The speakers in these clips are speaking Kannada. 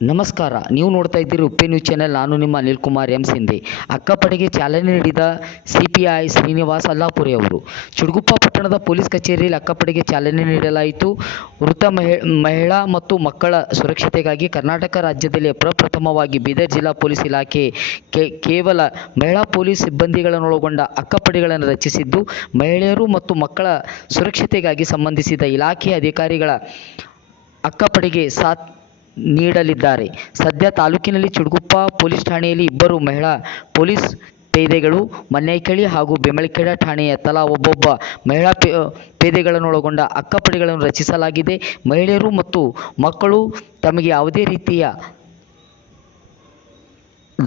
ನಮಸ್ಕಾರ. ನೀವು ನೋಡ್ತಾ ಇದ್ದೀರಿ ಉಪ್ಪೆ ನ್ಯೂಸ್ ಚಾನೆಲ್. ನಾನು ನಿಮ್ಮ ಅನಿಲ್ ಕುಮಾರ್ ಎಂ ಸಿಂಧೆ. ಅಕ್ಕಪಡೆಗೆ ಚಾಲನೆ ನೀಡಿದ ಸಿಪಿಐ ಶ್ರೀನಿವಾಸ್ ಅಲ್ಲಾಪುರಿ ಅವರು. ಚುಡುಗುಪ್ಪ ಪಟ್ಟಣದ ಪೊಲೀಸ್ ಕಚೇರಿಯಲ್ಲಿ ಅಕ್ಕಪಡೆಗೆ ಚಾಲನೆ ನೀಡಲಾಯಿತು. ಮೃತ ಮಹಿ, ಮಹಿಳಾ ಮತ್ತು ಮಕ್ಕಳ ಸುರಕ್ಷತೆಗಾಗಿ ಕರ್ನಾಟಕ ರಾಜ್ಯದಲ್ಲಿ ಪ್ರಪ್ರಥಮವಾಗಿ ಬೀದರ್ ಜಿಲ್ಲಾ ಪೊಲೀಸ್ ಇಲಾಖೆ ಕೇವಲ ಮಹಿಳಾ ಪೊಲೀಸ್ ಸಿಬ್ಬಂದಿಗಳನ್ನೊಳಗೊಂಡ ಅಕ್ಕಪಡೆಗಳನ್ನು ರಚಿಸಿದ್ದು, ಮಹಿಳೆಯರು ಮತ್ತು ಮಕ್ಕಳ ಸುರಕ್ಷತೆಗಾಗಿ ಸಂಬಂಧಿಸಿದ ಇಲಾಖೆಯ ಅಧಿಕಾರಿಗಳ ಅಕ್ಕಪಡೆಗೆ ಸಾಥ್ ನೀಡಲಿದ್ದಾರೆ. ಸದ್ಯ ತಾಲೂಕಿನಲ್ಲಿ ಚುಡುಗುಪ್ಪ ಪೊಲೀಸ್ ಠಾಣೆಯಲ್ಲಿ ಇಬ್ಬರು ಮಹಿಳಾ ಪೊಲೀಸ್ ಪೇದೆಗಳು ಮನ್ಯಾಯ್ಕಳಿ ಹಾಗೂ ಬೆಮಳಿಕೆಡ ಠಾಣೆಯ ತಲಾ ಒಬ್ಬೊಬ್ಬ ಮಹಿಳಾ ಪೇದೆಗಳನ್ನೊಳಗೊಂಡ ಅಕ್ಕಪಡೆಗಳನ್ನು ರಚಿಸಲಾಗಿದೆ. ಮಹಿಳೆಯರು ಮತ್ತು ಮಕ್ಕಳು ತಮಗೆ ಯಾವುದೇ ರೀತಿಯ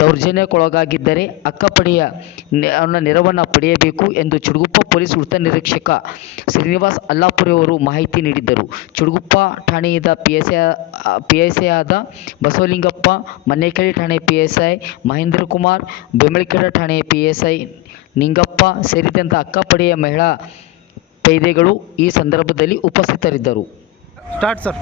ದೌರ್ಜನ್ಯಕ್ಕೊಳಗಾಗಿದ್ದರೆ ಅಕ್ಕಪಡೆಯ ಅವನ ನೆರವನ್ನು ಪಡೆಯಬೇಕು ಎಂದು ಚುಡುಗುಪ್ಪ ಪೊಲೀಸ್ ವೃತ್ತ ನಿರೀಕ್ಷಕ ಶ್ರೀನಿವಾಸ್ ಅಲ್ಲಾಪುರಿ ಅವರು ಮಾಹಿತಿ ನೀಡಿದ್ದರು. Chuduguppa ಠಾಣೆಯಿಂದ P S P S I ಆದ ಬಸವಲಿಂಗಪ್ಪ ಮನ್ನೇಕಳಿ ಠಾಣೆ P S I Mahendra Kumar Bembalikeda ಠಾಣೆ ಪಿ ಎಸ್ ಐ ನಿಂಗಪ್ಪ ಸೇರಿದಂತೆ ಅಕ್ಕಪಡೆಯ ಮಹಿಳಾ ಪೇದೆಗಳು ಈ ಸಂದರ್ಭದಲ್ಲಿ ಉಪಸ್ಥಿತರಿದ್ದರು. Start sir